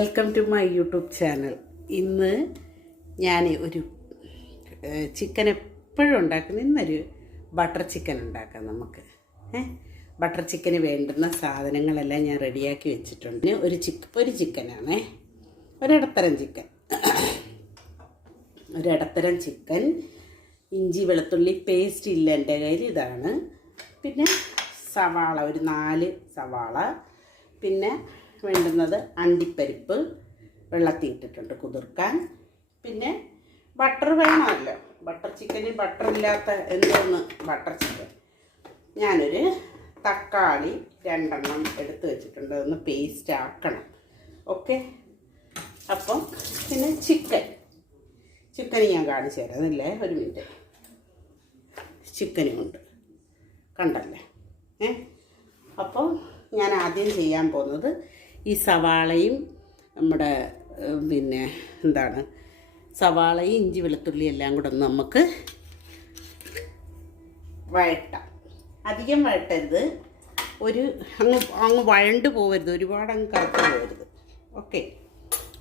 Welcome to my YouTube channel ഇന്ന് ഞാൻ ഒരു ചിക്കൻ എപ്പോഴും ഉണ്ടാക്കുന്ന ഇന്നൊരു ബട്ടർ ചിക്കൻ ഉണ്ടാക്കാം നമുക്ക്. ബട്ടർ ചിക്കന് വേണ്ടുന്ന സാധനങ്ങളെല്ലാം ഞാൻ റെഡിയാക്കി വെച്ചിട്ടുണ്ട്. ഒരു ചിക്ക് ഒരു ചിക്കനാണേ ഒരിടത്തരം ചിക്കൻ ഒരിടത്തരം ചിക്കൻ ഇഞ്ചി വെളുത്തുള്ളി പേസ്റ്റ് ഇല്ല എന്റെ കയ്യിൽ ഇതാണ്. പിന്നെ സവാള ഒരു നാല് സവാള. പിന്നെ വേണ്ടുന്നത് അണ്ടിപ്പരിപ്പ് വെള്ളത്തിൽ ഇട്ടിട്ടുണ്ട് കുതിർക്കാൻ. പിന്നെ ബട്ടർ വേണമല്ലോ. ബട്ടർ ചിക്കനിൽ ബട്ടർ ഇല്ലാത്ത എന്തോന്ന് ബട്ടർ ചിക്കൻ? ഞാനൊരു തക്കാളി രണ്ടെണ്ണം എടുത്ത് വെച്ചിട്ടുണ്ട്. അതൊന്ന് പേസ്റ്റ് ആക്കണം. ഓക്കെ അപ്പം പിന്നെ ചിക്കൻ. ചിക്കൻ ഞാൻ കാണിച്ചു തരാം. അതല്ലേ? ഒരു മിനിറ്റ് ചിക്കനും ഉണ്ട്. കണ്ടല്ലേ? ഏ? അപ്പോൾ ഞാൻ ആദ്യം ചെയ്യാൻ പോകുന്നത് ഈ സവാളയും നമ്മുടെ പിന്നെ എന്താണ് സവാളയും ഇഞ്ചി വെളുത്തുള്ളി എല്ലാം കൂടെ ഒന്ന് നമുക്ക് വഴട്ടാം. അധികം വഴട്ടരുത്. ഒരു അങ്ങ് അങ്ങ് വഴണ്ട് പോകരുത് ഒരുപാട് അങ്ങ് കറുത്ത് പോകരുത് ഓക്കെ.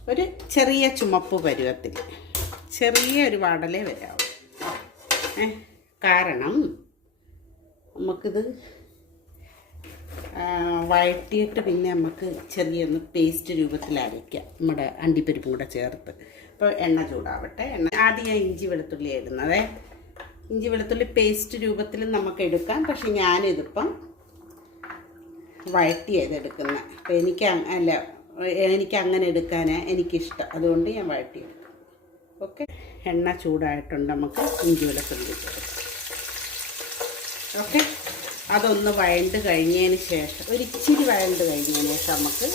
ഒരു ചെറിയ ചുമപ്പ് പരുവത്തിൽ ചെറിയ ഒരു വാടലേ വരാവൂ. കാരണം നമുക്കിത് വഴറ്റിയിട്ട് പിന്നെ നമുക്ക് ചെറിയൊന്ന് പേസ്റ്റ് രൂപത്തിൽ അരയ്ക്കാം. നമ്മുടെ അണ്ടിപ്പരിപ്പും കൂടെ ചേർത്ത്. അപ്പോൾ എണ്ണ ചൂടാവട്ടെ. എണ്ണ ആദ്യം ഞാൻ ഇഞ്ചി വെളുത്തുള്ളി ഇടുന്നത്. ഇഞ്ചി വെളുത്തുള്ളി പേസ്റ്റ് രൂപത്തിൽ നമുക്ക് എടുക്കാം. പക്ഷെ ഞാനിതിപ്പം വഴറ്റി ചെയ്തെടുക്കുന്നത് അപ്പം എനിക്ക് അല്ല എനിക്ക് അങ്ങനെ എടുക്കാനാണ് എനിക്കിഷ്ടം. അതുകൊണ്ട് ഞാൻ വഴറ്റിയെടുക്കും ഓക്കെ? എണ്ണ ചൂടായിട്ടുണ്ട് നമുക്ക് ഇഞ്ചി വെളുത്തുള്ളി ഓക്കെ? അതൊന്ന് വഴണ്ട് കഴിഞ്ഞതിന് ശേഷം ഒരിച്ചിരി വഴണ്ട് കഴിഞ്ഞതിന് ശേഷം നമുക്ക്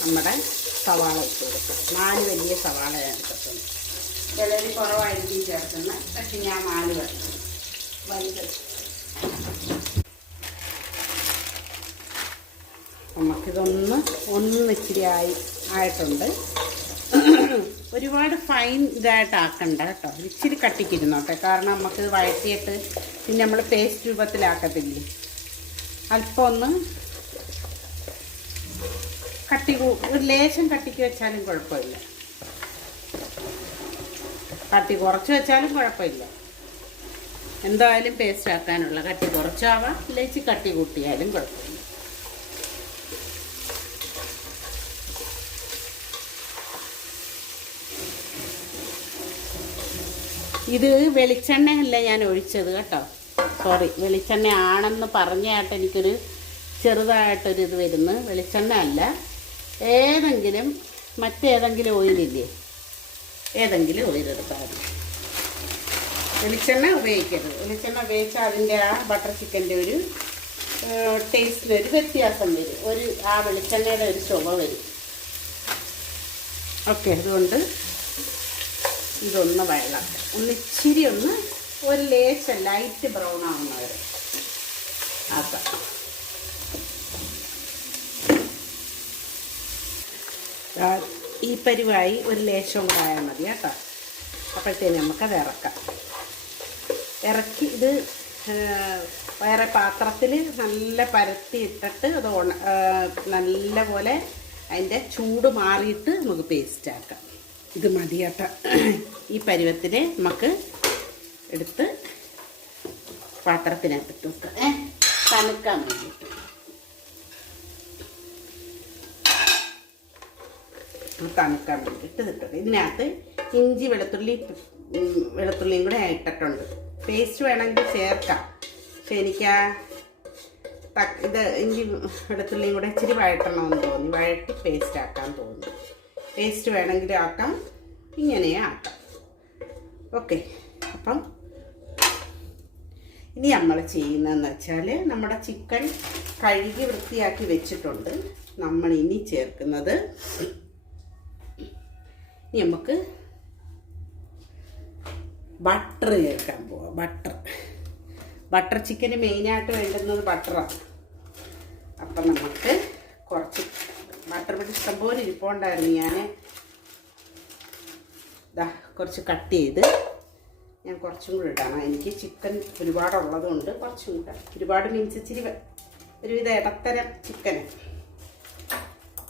നമ്മുടെ സവാള ഇട്ട് കൊടുക്കാം. നാല് വലിയ സവാള ഞാൻ എടുത്തിട്ടുണ്ട് വിളരി കുറവായിരിക്കും ചേർക്കുന്ന പക്ഷെ ഞാൻ നാല് വരുന്നത് വലുത്. നമുക്കിതൊന്ന് ഒന്ന് ഇച്ചിരി ആയി ആയിട്ടുണ്ട്. ഒരുപാട് ഫൈൻ ഇതായിട്ട് ആക്കണ്ട കേട്ടോ. ഒരു ഇച്ചിരി കട്ടിക്കിരുന്നോട്ടെ. കാരണം നമുക്ക് വഴറ്റിയിട്ട് പിന്നെ നമ്മൾ പേസ്റ്റ് രൂപത്തിലാക്കത്തില്ലേ. അല്പം ഒന്ന് കട്ടി ഒരു ലേശം കട്ടിക്ക് വെച്ചാലും കുഴപ്പമില്ല. കട്ടി കുറച്ച് വെച്ചാലും കുഴപ്പമില്ല. എന്തായാലും പേസ്റ്റ് ആക്കാനുള്ള കട്ടി കുറച്ചാവാം. ലേച്ച് കട്ടി കൂട്ടിയാലും കുഴപ്പമില്ല. ഇത് വെളിച്ചെണ്ണയല്ല ഞാൻ ഒഴിച്ചത് കേട്ടോ. സോറി വെളിച്ചെണ്ണ ആണെന്ന് പറഞ്ഞായിട്ട് എനിക്കൊരു ചെറുതായിട്ടൊരു ഇത് വരുന്നു. വെളിച്ചെണ്ണ അല്ല ഏതെങ്കിലും മറ്റേതെങ്കിലും ഓയിലില്ലേ? ഏതെങ്കിലും ഓയിൽ എടുത്താൽ മതി. വെളിച്ചെണ്ണ ഉപയോഗിക്കരുത്. വെളിച്ചെണ്ണ ഉപയോഗിച്ചാൽ അതിന്റെ ആ ബട്ടർ ചിക്കന്റെ ഒരു ടേസ്റ്റിലൊരു വ്യത്യാസം വരും. ഒരു ആ വെളിച്ചെണ്ണയുടെ ഒരു ചുവ വരും. ഓക്കെ അതുകൊണ്ട് ഇതൊന്ന് വെള്ളം ഒന്ന് ഇച്ചിരി ഒന്ന് ഒരു ലേശ ലൈറ്റ് ബ്രൗൺ ആവുന്ന വരെ ആക്കാം ഈ പരിവായി ഒരു ലേശം കൂടായാൽ മതി കേട്ടോ. അപ്പോഴത്തേന് നമുക്കത് ഇറക്കാം. ഇറക്കി ഇത് വേറെ പാത്രത്തിൽ നല്ല പരത്തി ഇട്ടിട്ട് അത് ഉണ നല്ല പോലെ അതിന്റെ ചൂട് മാറിയിട്ട് നമുക്ക് പേസ്റ്റ് ആക്കാം. ഇത് മതി കേട്ടോ ഈ പരുവത്തിന് നമുക്ക് എടുത്ത് പാത്രത്തിനകത്ത് വെക്കാം. ഏ തണുക്കാൻ വേണ്ടിയിട്ട് തണുക്കാൻ വേണ്ടിയിട്ട് ഇതിട്ടത് ഇതിനകത്ത് ഇഞ്ചി വെളുത്തുള്ളി വെളുത്തുള്ളിയും കൂടെ ഇട്ടിട്ടുണ്ട്. പേസ്റ്റ് വേണമെങ്കിൽ ചേർക്കാം. പക്ഷെ എനിക്ക് ആ ഇത് ഇഞ്ചി വെളുത്തുള്ളിയും കൂടെ ഇച്ചിരി വഴട്ടണമെന്ന് തോന്നി. വഴട്ടി പേസ്റ്റ് ആക്കാൻ തോന്നി. പേസ്റ്റ് വേണമെങ്കിൽ ആക്കാം. ഇങ്ങനെ ആക്കാം. ഓക്കെ. അപ്പം ഇനി നമ്മൾ ചെയ്യുന്നതെന്ന് വെച്ചാൽ നമ്മുടെ ചിക്കൻ കഴുകി വൃത്തിയാക്കി വെച്ചിട്ടുണ്ട്. നമ്മൾ ഇനി ചേർക്കുന്നത് ഇനി നമുക്ക് ബട്ടർ ചേർക്കാൻ പോവാം. ബട്ടർ. ബട്ടർ ചിക്കന് മെയിനായിട്ട് വേണ്ടുന്നത് ബട്ടറാണ്. അപ്പം നമുക്ക് കുറച്ച് ബട്ടർ പൊടി ഇഷ്ടംപോലെ ഇരിപ്പുണ്ടായിരുന്നു ഞാൻ ഇതാ കുറച്ച് കട്ട് ചെയ്ത് ഞാൻ കുറച്ചും കൂടി ഇടണം എനിക്ക് ചിക്കൻ ഒരുപാടുള്ളതുകൊണ്ട് കുറച്ചും കൂടെ. ഒരുപാട് മീൻസ് ഇച്ചിരി ഒരുവിധ ഇടത്തരം ചിക്കൻ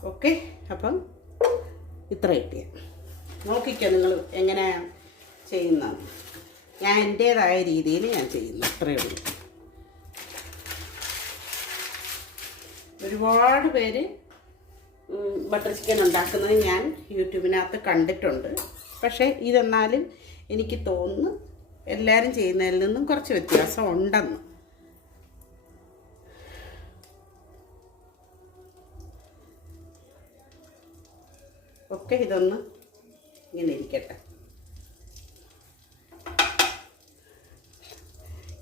ഓക്കെ അപ്പം ഇത്ര കിട്ടിയ. നോക്കിക്കോ നിങ്ങൾ എങ്ങനെ ചെയ്യുന്നത്. ഞാൻ എന്റേതായ രീതിയിൽ ഞാൻ ചെയ്യുന്നു. അത്രയേ ഉള്ളൂ. ഒരുപാട് പേര് ബട്ടർ ചിക്കൻ ഉണ്ടാക്കുന്നത് ഞാൻ യൂട്യൂബിനകത്ത് കണ്ടിട്ടുണ്ട്. പക്ഷേ ഇതെന്നാലും എനിക്ക് തോന്നുന്നു എല്ലാവരും ചെയ്യുന്നതിൽ നിന്നും കുറച്ച് വ്യത്യാസം ഉണ്ടെന്ന്. ഒക്കെ ഇതൊന്ന് ഇങ്ങനെ ഇരിക്കട്ടെ.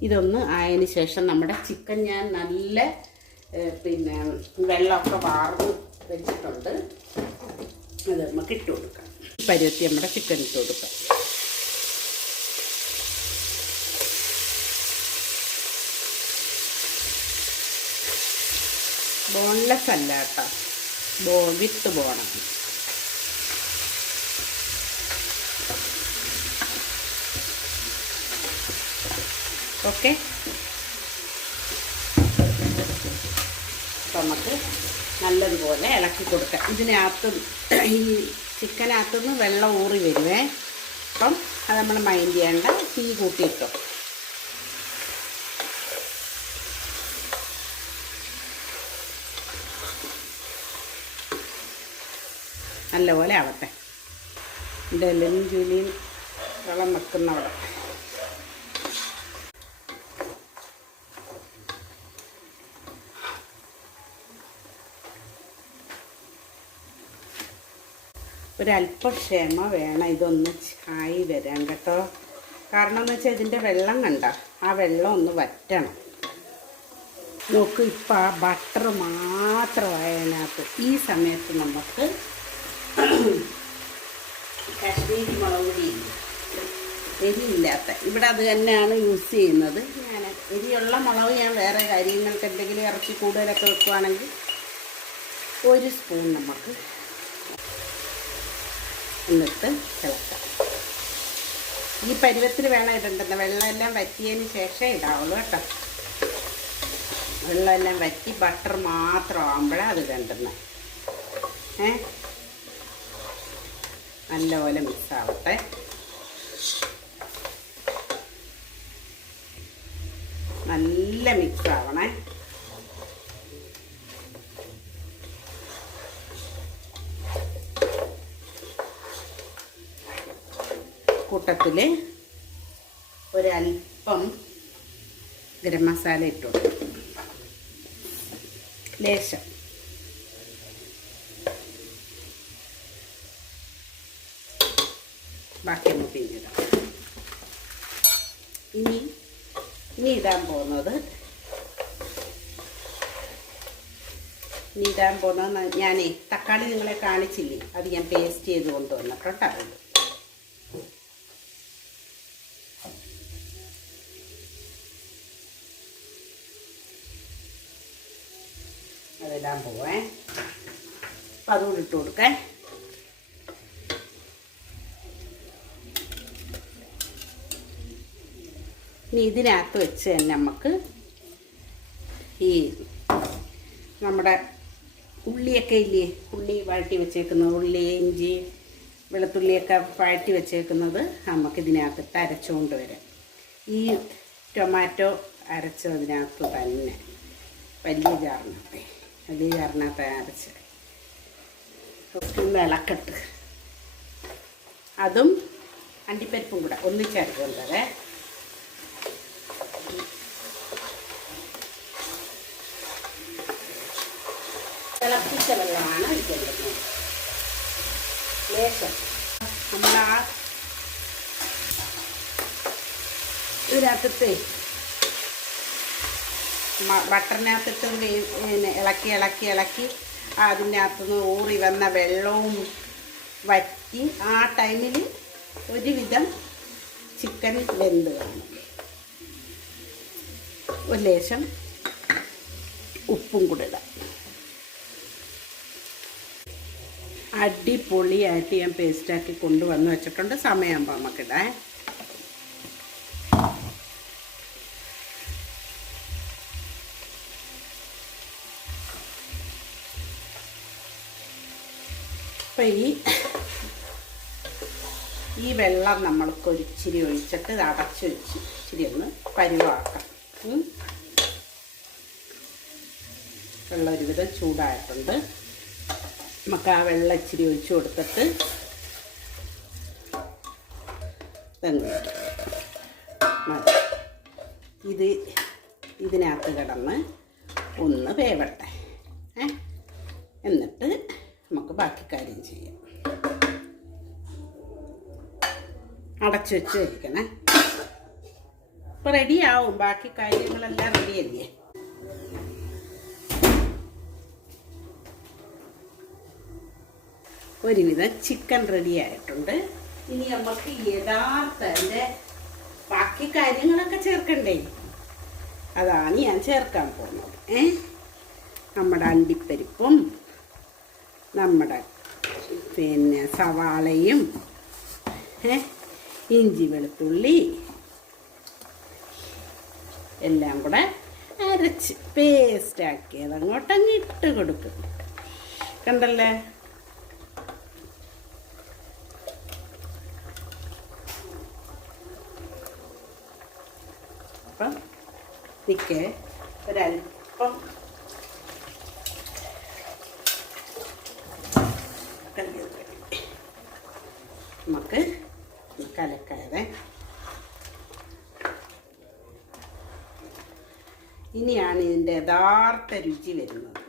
ഇതൊന്ന് ആയതിനു ശേഷം നമ്മുടെ ചിക്കൻ ഞാൻ നല്ല പിന്നെ വെള്ളമൊക്കെ വാർന്ന്. വെച്ചിട്ടുണ്ട്. അത് നമുക്ക് ഇട്ട് കൊടുക്കാം. പരുവത്തി നമ്മുടെ ചിക്കൻ ഇട്ട് കൊടുക്കാം. ബോൺലെസ് അല്ല കേട്ടോ. ബോ വിത്ത് ബോണം. ഓക്കെ. നമുക്ക് നല്ലതുപോലെ ഇളക്കി കൊടുക്കാം. ഇതിനകത്ത് ഈ ചിക്കനകത്തുനിന്ന് വെള്ളം ഊറി വരുവേ. അപ്പം അത് നമ്മൾ മൈൻഡ് ചെയ്യേണ്ട തീ കൂട്ടിയിട്ടോ. നല്ലപോലെ ആവട്ടെ. ഡെല്ലിനും ജൂലിയും വെള്ളം വെക്കുന്നവിടെ. ഒരല്പം ക്ഷമ വേണം. ഇതൊന്ന് ചായി വരാൻ കേട്ടോ. കാരണം എന്ന് വെച്ചാൽ ഇതിന്റെ വെള്ളം കണ്ട ആ വെള്ളം ഒന്ന് വറ്റണം. നോക്ക് ഇപ്പം ആ ബട്ടർ മാത്രമായതിനകത്ത് ഈ സമയത്ത് നമുക്ക് കാശ്മീരി മുളക് പൊടി എരിയില്ലാത്ത ഇവിടെ അത് തന്നെയാണ് യൂസ് ചെയ്യുന്നത്. ഞാൻ എരിയുള്ള മുളക് ഞാൻ വേറെ കാര്യങ്ങൾക്ക് എന്തെങ്കിലും ഇറച്ചി കൂടുതലൊക്കെ വെക്കുവാണെങ്കിൽ ഒരു സ്പൂൺ നമുക്ക് എന്നിട്ട് ഇളക്കാം ഈ പരുവത്തിന് വേണം ഇടേണ്ടത് വെള്ളമെല്ലാം വറ്റിയതിന് ശേഷം ഇടാവുള്ളൂ കേട്ടോ. വെള്ളമെല്ലാം വറ്റി ബട്ടർ മാത്രം ആകുമ്പോഴാണ് അത് കണ്ടെന്ന് ഏ? നല്ലപോലെ മിക്സാവട്ടെ നല്ല മിക്സ് ആവണേ കൂട്ടത്തിൽ ഒരല്പം ഗരം മസാല ഇട്ടു ലേശം. ബാക്കി നമുക്ക് പിന്നിടാം ഇനി ഇനി ഇടാൻ പോകുന്നത് ഇനി ഇടാൻ പോകുന്നത് ഞാനേ തക്കാളി നിങ്ങളെ കാണിച്ചില്ലേ? അത് ഞാൻ പേസ്റ്റ് ചെയ്ത് കൊണ്ടുവന്നിട്ടുണ്ട് അത് അതെല്ലാം പോവേ അപ്പം അതുകൂടി ഇട്ട് കൊടുക്കാൻ ഇനി ഇതിനകത്ത് വെച്ച് തന്നെ നമുക്ക് ഈ നമ്മുടെ ഉള്ളിയൊക്കെ ഇല്ലേ? ഉള്ളി വഴറ്റി വെച്ചേക്കുന്നത് ഉള്ളി ഇഞ്ചി വെളുത്തുള്ളിയൊക്കെ വഴറ്റി വെച്ചേക്കുന്നത് നമുക്ക് ഇതിനകത്തിട്ട് അരച്ചുകൊണ്ട് വരാം. ഈ ടൊമാറ്റോ അരച്ചതിനകത്ത് തന്നെ വലിയ ജാറിനകത്തെ വലിയ ജാറിനകത്ത് അരച്ച് ഒന്ന് ഇളക്കട്ട് അതും അണ്ടിപ്പരിപ്പും കൂടെ ഒന്നിച്ചരക്കൊണ്ടതേ തിളപ്പിച്ച വെള്ളമാണ് ഒഴിക്കേണ്ടത് ലേശം. നമ്മൾ ആ ഇതിനകത്തത്തെ ബട്ടറിനകത്തിട്ട് പിന്നെ ഇളക്കി ഇളക്കി ഇളക്കി അതിന്റെ അകത്തുനിന്ന് ഊറി വന്ന വെള്ളവും വറ്റി ആ ടൈമിൽ ഒരുവിധം ചിക്കൻ വെന്ത് കാണും ഒരു ലേശം ഉപ്പും കൂടെ ഇടാം. അടിപൊളിയായിട്ട് ഞാൻ പേസ്റ്റാക്കി കൊണ്ടുവന്ന് വെച്ചിട്ടുണ്ട്. സമയമാകുമ്പോൾ നമുക്കിടേ അപ്പം ഈ ഈ വെള്ളം നമ്മൾക്ക് ഒരിച്ചിരി ഒഴിച്ചിട്ട് ഇത് അടച്ചു വെച്ച് ഇച്ചിരി ഒന്ന് പരുവാക്കാം. വെള്ളം ഒരുവിധം ചൂടായിട്ടുണ്ട്. നമുക്ക് ആ വെള്ളം ഇച്ചിരി ഒഴിച്ചു കൊടുത്തിട്ട് ഇത് ഇതിനകത്ത് കിടന്ന് ഒന്ന് വേവട്ടെ. എന്നിട്ട് നമുക്ക് ബാക്കി കാര്യം ചെയ്യാം. അടച്ചു വെച്ച് വയ്ക്കണേ ഇപ്പം റെഡിയാവും ബാക്കി കാര്യങ്ങളെല്ലാം റെഡിയല്ലേ ഒരുവിധം ചിക്കൻ റെഡി ആയിട്ടുണ്ട്. ഇനി നമുക്ക് യഥാർത്ഥ ബാക്കി കാര്യങ്ങളൊക്കെ ചേർക്കണ്ടേ? അതാണ് ഞാൻ ചേർക്കാൻ പോകുന്നത്. ഏ? നമ്മുടെ അണ്ടിപ്പരിപ്പും നമ്മുടെ പിന്നെ സവാളയും ഇഞ്ചി വെളുത്തുള്ളി എല്ലാം കൂടെ അരച്ച് പേസ്റ്റ് ആക്കി അതങ്ങോട്ട് അങ്ങ് ഇട്ട് കൊടുക്കും. കണ്ടല്ലേ? അപ്പം നിൽക്കേ ഒരല്പം നമുക്ക് കലക്കാതെ. ഇനിയാണ് ഇതിന്റെ യഥാർത്ഥ രുചി വരുന്നത്.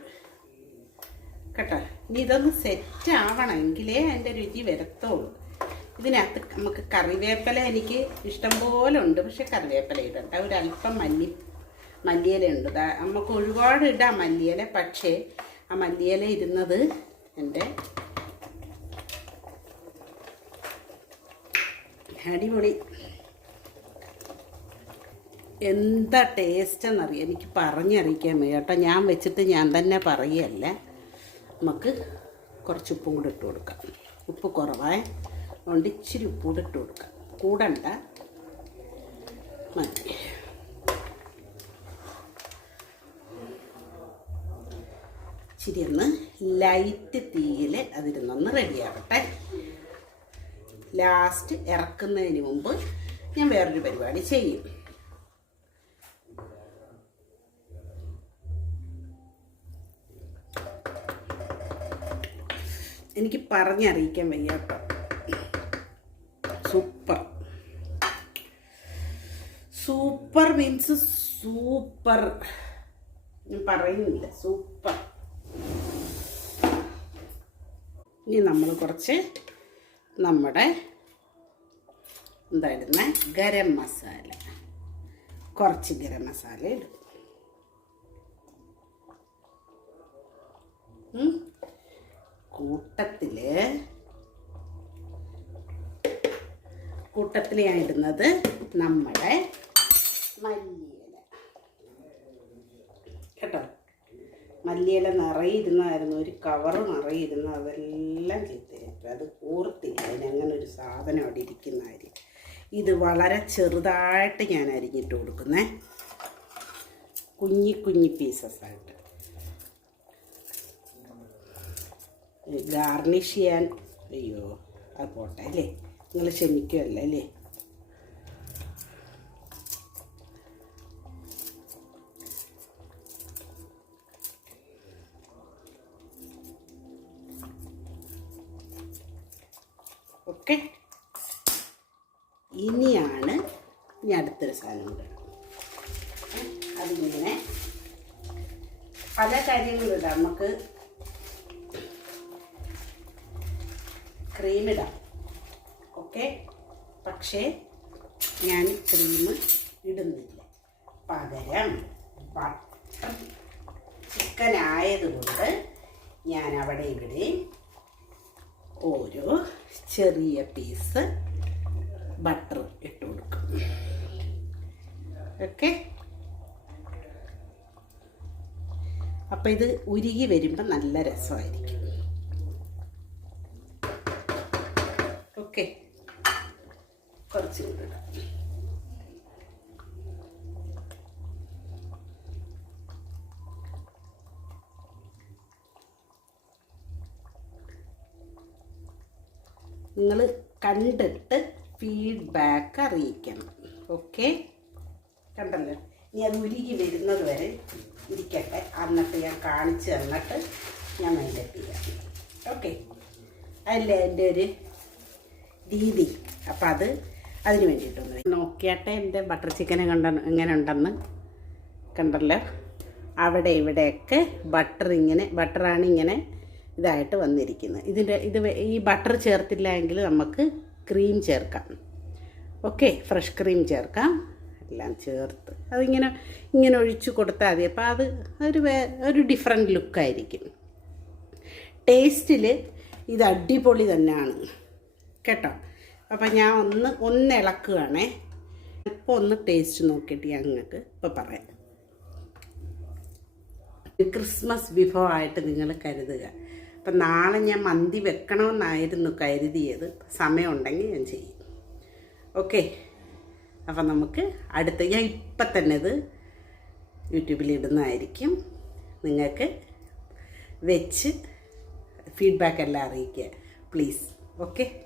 കേട്ടോ? ഇനി ഇതൊന്ന് സെറ്റ് ആവണമെങ്കിലേ അതിന്റെ രുചി വരത്തുള്ളൂ. ഇതിനകത്ത് നമുക്ക് കറിവേപ്പില എനിക്ക് ഇഷ്ടം പോലെ ഉണ്ട് പക്ഷെ കറിവേപ്പില ഇടണ്ട. ഒരല്പം മല്ലി മല്ലിയില ഉണ്ട്. നമുക്ക് ഒരുപാട് ഇടാം മല്ലിയില പക്ഷേ ആ മല്ലിയില ഇരുന്നത് എന്റെ അടിപൊളി. എന്താ ടേസ്റ്റ് എന്നറിയാം? എനിക്ക് പറഞ്ഞറിയിക്കാൻ വയ്യ കേട്ടോ. ഞാൻ വെച്ചിട്ട് ഞാൻ തന്നെ പറയുകയല്ല നമുക്ക് കുറച്ച് ഉപ്പും കൂടെ ഇട്ട് കൊടുക്കാം. ഉപ്പ് കുറവായ. അതുകൊണ്ട് ഇച്ചിരി ഉപ്പ് കൂടെ ഇട്ട് കൊടുക്കാം. കൂടണ്ട. മതി. ഇച്ചിരി ഒന്ന് ലൈറ്റ് തീയിൽ അതിരുന്നൊന്ന് റെഡിയാവട്ടെ ലാസ്റ്റ് ഇറക്കുന്നതിന് മുമ്പ് ഞാൻ വേറൊരു പരിപാടി ചെയ്യും. എനിക്ക് പറഞ്ഞറിയിക്കാൻ വയ്യ സൂപ്പർ. Super means super. ഞാൻ പറയുന്നില്ല സൂപ്പർ. ഇനി നമ്മൾ കുറച്ച് നമ്മുടെ എന്തായിരുന്ന? ഗരം മസാല. കുറച്ച് ഗരം മസാല ഇടും. കൂട്ടത്തിൽ കൂട്ടത്തിൽ ഞാൻ ഇടുന്നത് നമ്മുടെ മല്ലിയില. കേട്ടോ? മല്ലിയില നിറയിരുന്നായിരുന്നു ഒരു കവറ് നിറയിരുന്നു അതെല്ലാം ചീത്തയായി അത് കൂർത്തില്ല അതിനങ്ങനെ ഒരു സാധനം അവിടെ ഇരിക്കുന്ന അരി ഇത് വളരെ ചെറുതായിട്ട് ഞാൻ അരിഞ്ഞിട്ട് കൊടുക്കുന്നേ. കുഞ്ഞി കുഞ്ഞി പീസസ് ആയിട്ട്. ഗാർണിഷ് ചെയ്യാൻ അയ്യോ അത് പോട്ടെ അല്ലേ? നിങ്ങൾ ക്ഷമിക്കുമല്ലോ അല്ലേ? ഓക്കെ. ഇനിയാണ് ഇനി അടുത്തൊരു സാധനം അതിങ്ങനെ പല കാര്യങ്ങളിടാം നമുക്ക് ക്രീം ഇടാം. ഓക്കെ? പക്ഷേ ഞാൻ ക്രീം ഇടുന്നില്ല. പകരം ബട്ടർ ചിക്കൻ ആയതുകൊണ്ട് ഞാൻ അവിടെ ഇവിടെ ഓരോ ചെറിയ പീസ് ബട്ടർ ഇട്ട് കൊടുക്കും. ഓക്കെ അപ്പം ഇത് ഉരുകി വരുമ്പോൾ നല്ല രസമായിരിക്കും. ഓക്കെ കുറച്ച് കൂടെ നിങ്ങൾ കണ്ടിട്ട് ഫീഡ്ബാക്ക് അറിയിക്കണം. ഓക്കെ കണ്ടല്ലോ? ഇനി അത് ഉരുകി വരുന്നത് വരെ ഇരിക്കട്ടെ. എന്നിട്ട് ഞാൻ കാണിച്ചു തന്നിട്ട് ഞാൻ മൈൻഡപ്പ് ചെയ്യാം ഓക്കെ അതല്ലേ എന്റെ ഒരു രീതി. അപ്പം അത് അതിന് വേണ്ടിയിട്ടൊന്ന് നോക്കിയാട്ടെ എന്റെ ബട്ടർ ചിക്കനെ കണ്ട എങ്ങനെ ഉണ്ടെന്ന്. കണ്ടല്ലോ? അവിടെ ഇവിടെയൊക്കെ ബട്ടർ ഇങ്ങനെ ബട്ടറാണ് ഇങ്ങനെ ഇതായിട്ട് വന്നിരിക്കുന്നത് ഇതിന്റെ ഇത് ഈ ബട്ടർ ചേർത്തില്ല എങ്കിൽ നമുക്ക് ക്രീം ചേർക്കാം. ഓക്കെ ഫ്രഷ് ക്രീം ചേർക്കാം. എല്ലാം ചേർത്ത്. അതിങ്ങനെ ഇങ്ങനെ ഒഴിച്ചു കൊടുത്താൽ മതി. അപ്പോൾ അത് ഒരു ഒരു ഡിഫറെന്റ് ലുക്കായിരിക്കും ടേസ്റ്റിൽ ഇത് അടിപൊളി തന്നെയാണ്. കേട്ടോ? അപ്പം ഞാൻ ഒന്ന് ഒന്ന് ഇളക്കുകയാണേ. ഇപ്പോൾ ഒന്ന് ടേസ്റ്റ് നോക്കിയിട്ട് ഞാൻ നിങ്ങൾക്ക് ഇപ്പോൾ പറയാം. ക്രിസ്മസ് വിഭവമായിട്ട് നിങ്ങൾ കരുതുക. അപ്പം നാളെ ഞാൻ മന്തി വെക്കണമെന്നായിരുന്നു കരുതിയത്. സമയമുണ്ടെങ്കിൽ ഞാൻ ചെയ്യും. ഓക്കെ. അപ്പം നമുക്ക് അടുത്ത ഞാൻ ഇപ്പം തന്നെ ഇത് യൂട്യൂബിൽ ഇടുന്നതായിരിക്കും. നിങ്ങൾക്ക് വെച്ച് ഫീഡ്ബാക്ക് എല്ലാം അറിയിക്കുക. Please okay.